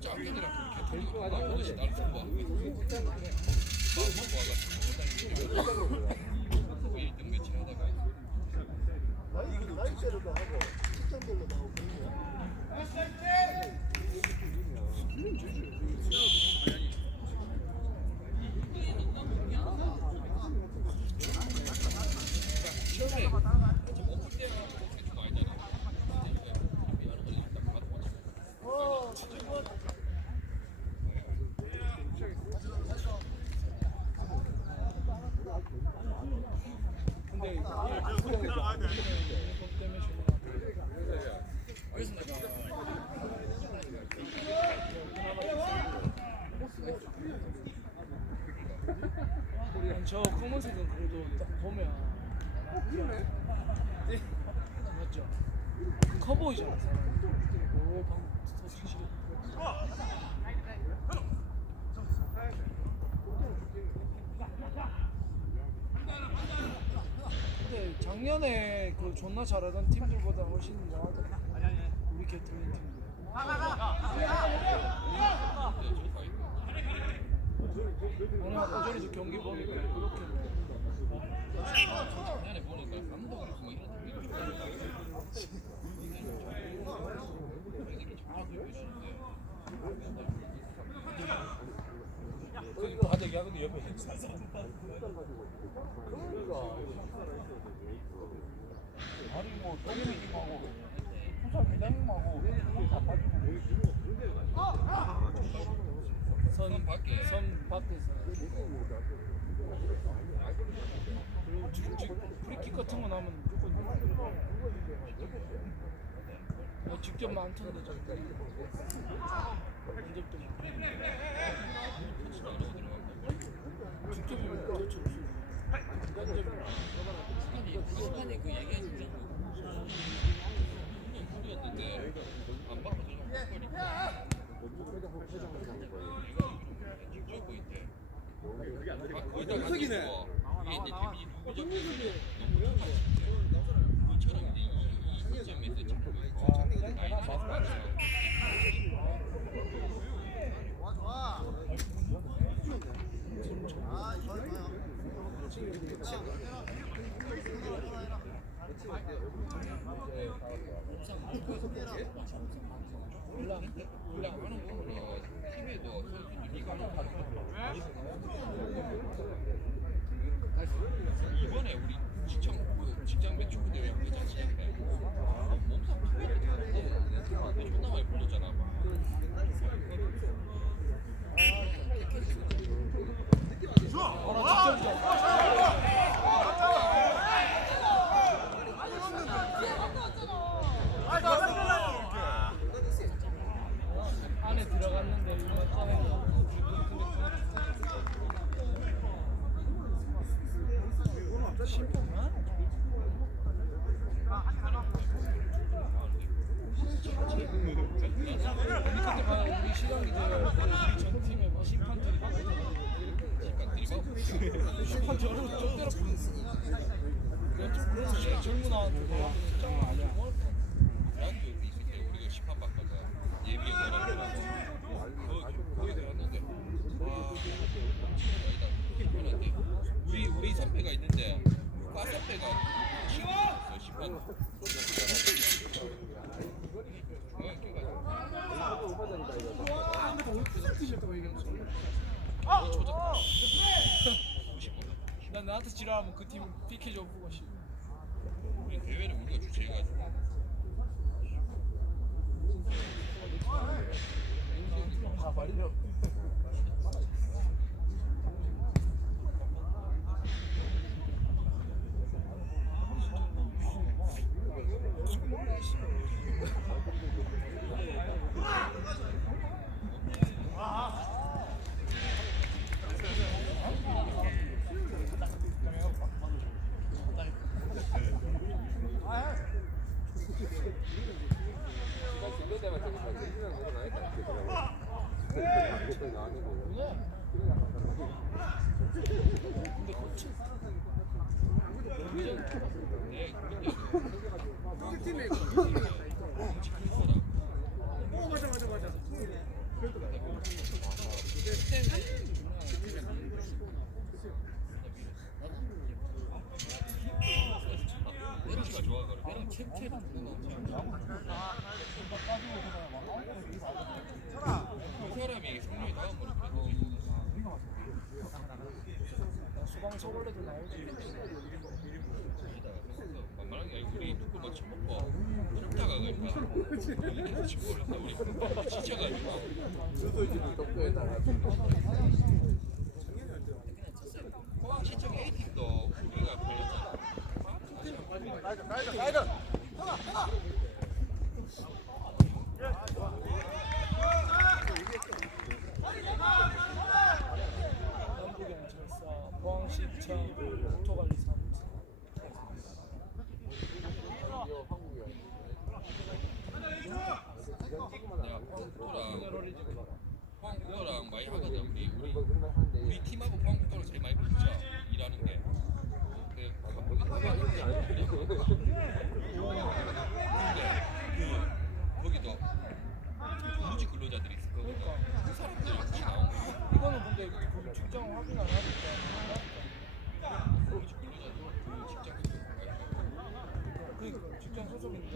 짱들이랑 그렇게 돌리고 나 오듯이 나를 좀 봐. 마음 먹고 와가지고 그 1등 매치 하다가 나이 나이대로도 하고 실전별로도 하고 그런 거야. 처음에 좀 오픈 때가 좀 아니잖아. 이제 이거 준비하는 걸 일단 받아보자. 근데 이게 때문에 그래서 내가 저 검은색은 그래도 딱 보면 맞죠? 커 보이잖아 오 방금 더 뒤지게 근데 작년에 그 존나 잘하던 팀들보다 훨씬 나아졌다 우리 개틀린 팀들 오늘 어제도 경기 보니까 그렇게 뭐 작년에 보니까 감독이 무슨 이런 이런 그 바닥이 하는데 옆에 살살 아니 뭐 동생님하고 부산 회장님하고 다 빠지고 선 밖에. 선 밖에서 그리고 지금 지금 프리킥 같은 거 나면 무조건 뭐 직접 많던데 저기 면접도 많고 그렇죠 면접이면 시간이 그 얘기해 주는 거. 우리였는데 안. 아, 거기 이게 이제 데뷔 누구 점에서 너무 똑같은데 그처럼 이제 이, 이 점에서 찍고 있고 많이 나왔어. 좋아 좋아. 아 이번에 우리 우리 선배가 있는데 과 선배가 친구 있어 심판 아, 조졌다. 난 나한테 지랄하면 그 팀 PK 좀 보고 싶어 우리 대회를 우리가 주최해가지고 다 발려 그 코치 네, 팀에 어 맞아 맞아 맞아. 에너지가 좋아가지고 그냥 챔챔 그 사람이 성룡이 다음으로 수방 서울에도 나오지 만만하게 아니고 우리 누구 막 처먹고 좁다가 그러니까 이게 친구를 우리. 지쳐가지고. 포항 시청 A팀도 우리가 걸렸잖아. 사이드 사이드 사이드 남부경찰서 포항시청 국토관리사무소 내가 포항국도랑 포항국도랑 많이 하거든 우리 우리 우리 팀하고 포항국도랑 제일 많이 붙자 일하는 게. 근데 그 거기도 무지 근로자들이 있을 거거든 그 사람들이 같이 나온 거야 이거는 근데 그 직장 확인 안 하니까. 무지 근로자들 그 직장에서 그 직장 소속인데.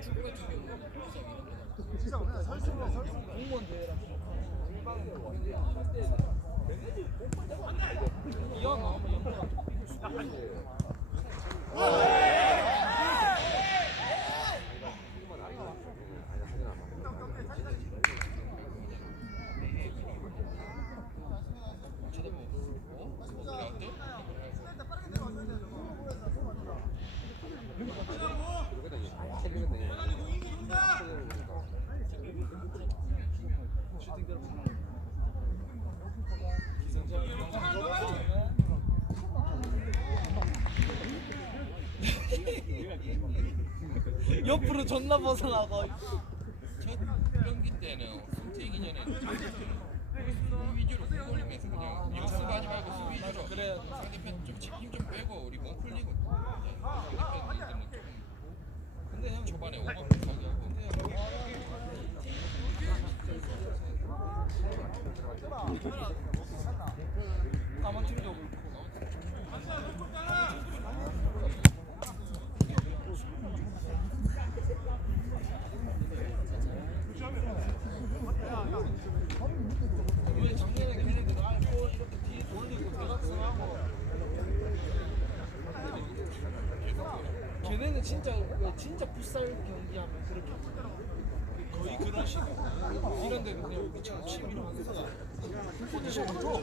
축구 같은 경우는 부상 이런 설정 공무원 대회랑. 뭐. 이왕 나오면 어? 뭐? 슈팅대로 기승전 옆으로 존나 벗어나고 첫 경기 때는 승태이기 전에 수비 위주로 공 돌리면서 그냥 연습하지 말고 수비 위주로 그래야 돼. 상대편 좀힘좀 빼고 우리 몸 풀리고 상대편들은 좀 초반에 오버 비슷하게 하고 까만 팀도 그렇고 왜 작년에 걔네들 알고 이렇게 뒤에 돌리고 대각선하고 걔네는 진짜 왜 진짜 풋살 경기하면 그렇게. 거의 그런 식으로 이런 데는 그냥 우리처럼 취미로 하는 거야 포지션 줘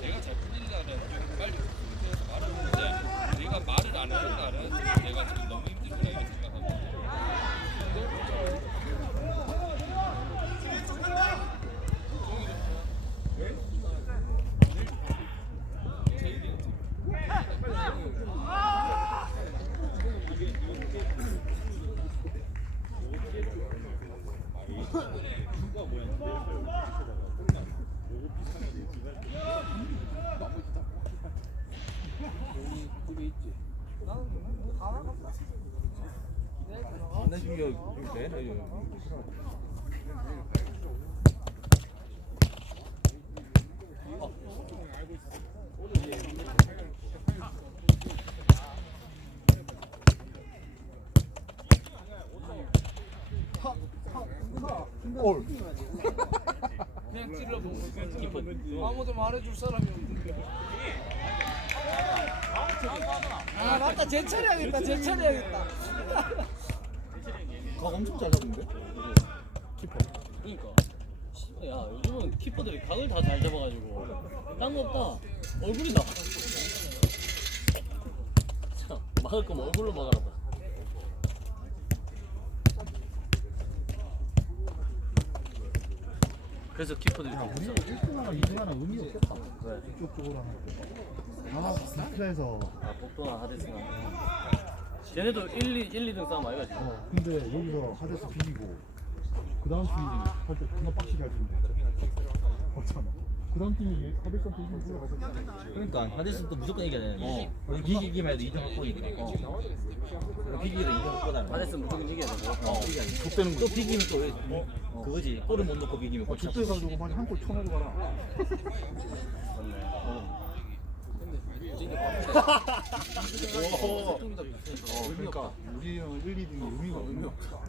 내가 잘 풀리려면 좀 빨리 그래서 말을 하는데 내가 말을 안 하는 날은 내가 지금 너무 힘들구나 이렇게 생각하고 나는 다 나갔다 안 해준 게 내. 올. 그냥 찔러보고 아무 도 말해줄 사람이 없는데 아 맞다 제 처리하겠다 제 처리하겠다 각 엄청 잘 잡는데? 키퍼. 그러니까. 야 요즘은 키퍼들이 각을 다 잘 잡아가지고 딴 거 없다. 얼굴이다. 자, 막을 거면 얼굴로 막아라. 그래서 키퍼들이 야, 우리 1등 하나, 2등 하나 의미 없겠다. 왜? 이쪽 쪽으로 하나. 아, 스타에서 아 복도나 하데스나 걔네도 1, 2, 1, 2등 싸움 아이가 지금. 어, 근데 여기서 하데스 비기고 그 다음 팀이 할때 존나 빡시게 할 텐데. 없잖아. 그 다음 팀이 이기면 올라가서 그러니까 하데스도 무조건 이겨야 되는 거. 우리 비기기만 해도 2점 갖고 있는 거. 비기기도 2점 갖고 다는 거. 하데스 무조건 이겨야 되고. 어, 족되는 거. 또 비기면 또 왜, 어, 그거지. 골을 못 넣고 비기면 어, 죽도 해가지고 많이 한골 쳐내고 가라. 어, 그러니까 우리는 1, 2등이 의미가 의미 없어.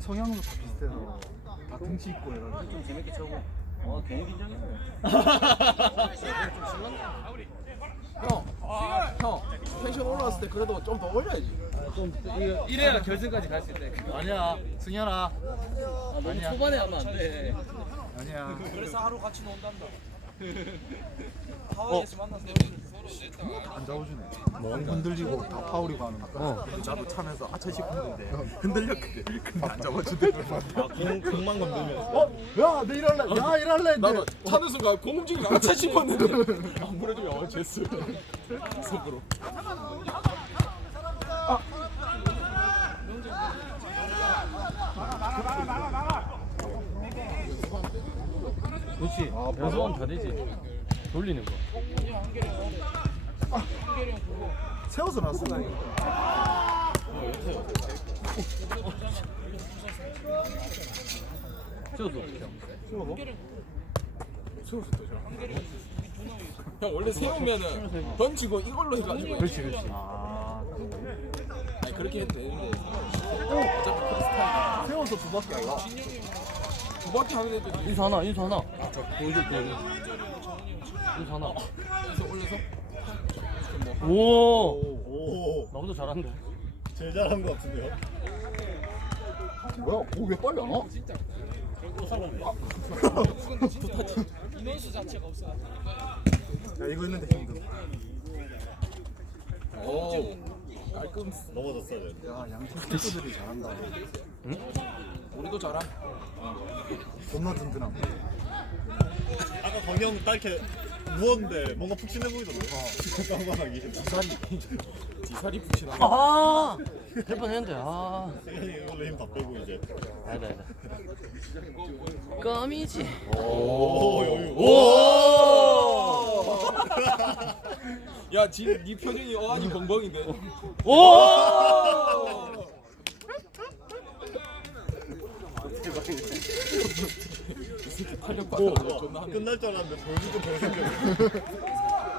성향도 다 비슷해서 다 등치 있고 해가지고. 좀 재밌게 쳐고. 어 괜히 긴장해. 형, 형 텐션 올라왔을 때 그래도 좀 더 올려야지. 이래야 결승까지 갈 수 있대. 아니야, 승현아. 아 너무 초반에 하면 안 돼. 아니야. 그래서 하루 같이 논단다. 하와이에서 만났을 때 안 잡아주네. 멍 흔들리고 다 파울이고 하는 거. 나도 차면서 아차 싶었는데 흔들렸거든. 근데 안 잡아주더라고. 공, 공만 건들면. 어? 야, 내 일할래. 야, 일할래. 했는데 나도 차는 순간 공 움직이는 거 아차 싶었는데 아무래도 어 제스 속으로 그렇지. 연습하면 다 되지. 돌리는 거. 세워서 놨어. 세워서. 형 원래 세우면은 던지고 이걸로 해가지고 그렇지, 그렇지. 아, 아니 그렇게 해도 되는데 어차피 스타일 세워서 두 바퀴 아이가. 두 바퀴 하는 애들이 인수 하나, 인수 하나. 보여줄 게. 하나. 그래서 올려서 오. 오, 나보다 잘한데. 제일 잘한 거 같은데요? 뭐야? 오, 왜 빨리 안 와? 인원수 자체가 없어 야, 이거 있는데 힘들. 오 깔끔 넘어졌어야 돼. 야, 양팀 선수들이 잘한다. 우리도 잘함 존나 든든함. 아까 광영 딱 이렇게 누웠는데 뭔가 푹신해 보이던데. 깜깜하게. 지살이 붙이나 아. 될 뻔했는데. 아. 승현이 이걸로 힘 다 빼고 이제. 아니다, 아니다. 껌이지. 오, 여유. 오. 야 지금 네 표정이 어안이 벙벙인데 오. 탄력 받아서 존나 하네 끝날 줄 알았는데 보여줄 건 별생겨.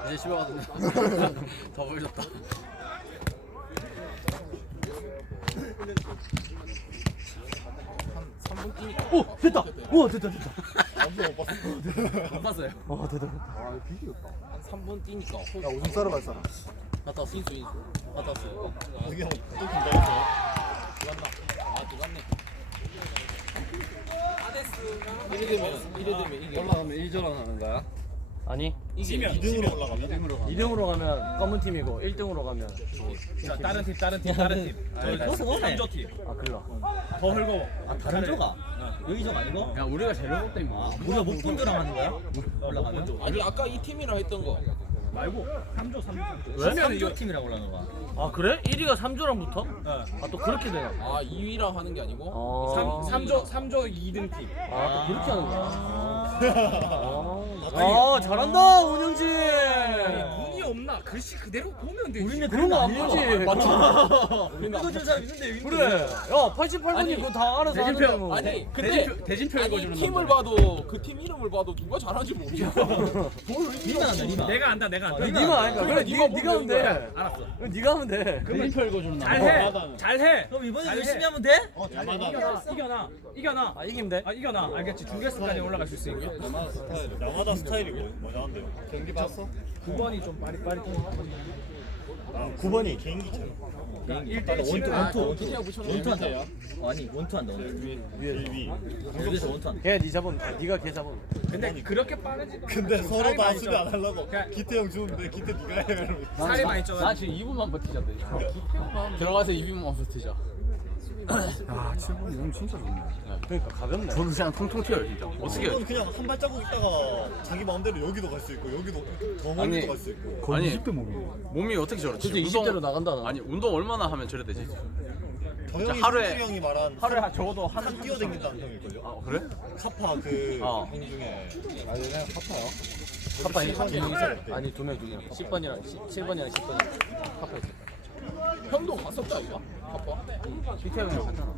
이제 집에 가도 더 보여줬다. 한 3분 뛰니까 오 됐다. 우와 됐다 됐다. 아무도 못 봤어. 못 봤어요. 와 됐다 됐다. 아, 비기였다. 한 3분 뛰니까 호 야, 오줌 싸러 갈 사람. 갔다 왔어. 인수 인수 갔다 왔어. 승현 또 긴장했어. 들어갔나 아 들어갔네 이래 되면 이래 되면 이게 올라가면 1전원 하는 거야? 아니 이게 2등으로 올라가면 2등으로 가면 검은 팀이고 1등으로 가면 자, 다른 팀, 다른 팀, 다른 팀. 그것은 오네. 삼조 팀. 아 글러. 더 헐거워. 아, 다른 조가? 여기 좀 아니고? 야 우리가 제일 먹었다 임마. 우리가 목분들랑 하는 거야? 올라가면? 아니 아까 이 팀이랑 했던 거 말고 삼조, 삼조. 왜? 3조 팀이라고 올라가는 거야. 아 그래? 1위가 3조랑 붙어? 아또 그렇게 되나? 아 2위랑 하는 게 아니고 아, 삼, 3조, 3조 2등 팀. 아, 또 그렇게 하는 거야. 아, 아 잘한다 운영진. 없나? 글씨 그대로 보면 되지. 우리는 그런 거 안 보지. 읽어준 사람 있는데 그래. 야 88분이 아니, 그거 다 알아서 하는데 뭐. 아니 근데 대진표, 대진표 아니 읽어주는 팀을. 봐도 그 팀 이름을 봐도 누가 잘하는지 모르겠어 니만 한다, 니만. 내가 안다, 내가 안다. 니가 아니까 그래 니가 니, 네가 하면 돼. 알았어. 그럼 네가 하면 돼. 대진표 읽어주는 잘해. 잘해. 그럼 이번에 잘해. 열심히 하면 돼? 이겨나, 이겨나, 이겨나. 아 이기면 돼. 아, 이겨나. 알겠지. 중계수까지 올라갈 수 있으니까. 야마다 스타일이 뭐, 뭐 하는데요? 경기 봤어? 9번이 좀 빠릿빠릿해. 9번이 개인기처럼. 1대1 원투, 아 원투, 원투. 원투 한다. 아니, 원투 한다, 원투. 위에서. 위. 여기서 원투 한다. 걔네 잡으면 아, 네가 걔 잡으면. 근데 그렇게 빠르지. 근데 서로 다 수비 쪄. 안 하려고. 그냥- 기태 형 주는데 기태 네가 해. 이러면서. 살이 많이 쪄가지고. 나 지금 2분만 버티자 돼 들어가서 2분만 버티자 아 7번 너무 진짜 좋네 그러니까 가볍네. 저도 그냥 통통 튀어요 진짜. 어떻게? 이건 그냥 한 발자국 있다가 자기 마음대로 여기도 갈 수 있고 여기도 더 멀리도 아니, 갈수 있고 거의 아니, 20대 몸이 몸이 어떻게 저렇지? 그치, 20대로 나간다, 아니 운동 얼마나 하면 저래 되지? 경영이 하루에- 하루에 형이 말한 하루에 한- 적어도 한산 뛰어댕긴다는 형일걸요? 아 그래? 카파 그 어. 형 중에 아니 그냥 파파요. 카파 아니 두명 중에 10번이랑 7번이랑 10번이랑 카파 있어. 형도 갔었다 이거 카파 피태형이랑 갔잖아.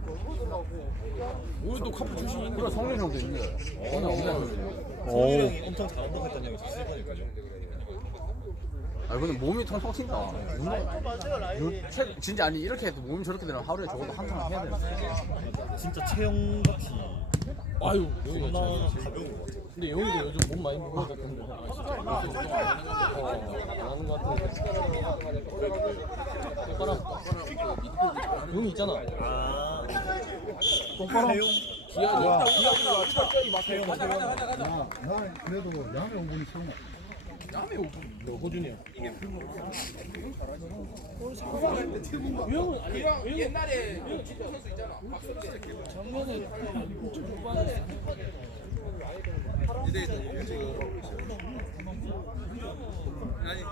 우리도 카파 출신인데 그럼 성민 형도 있는데. 오늘 없네. 성일 형이 엄청 잘한다고 했던 형이 7번일걸요? 아 근데 몸이 통통 튄다. 체- 진짜 아니 이렇게 해도 몸이 저렇게 되면 하루에 적어도 한턴 해야 되는데. 진짜 체형같이 아유 존나 여기가 가벼운 것 같아 근데 영희도 요즘 몸 많이 무거워졌던데 아, 진짜 어, 안 하는 것 같은데 용이 있잖아. 아. 똑바로 체형? 기아가 기아가 철저히 막 체형 체형 나 그래도 야매 5분이 처음 남의 너 호준이야? 아니 옛날에 선수 있잖아. 작년에 초반에 아니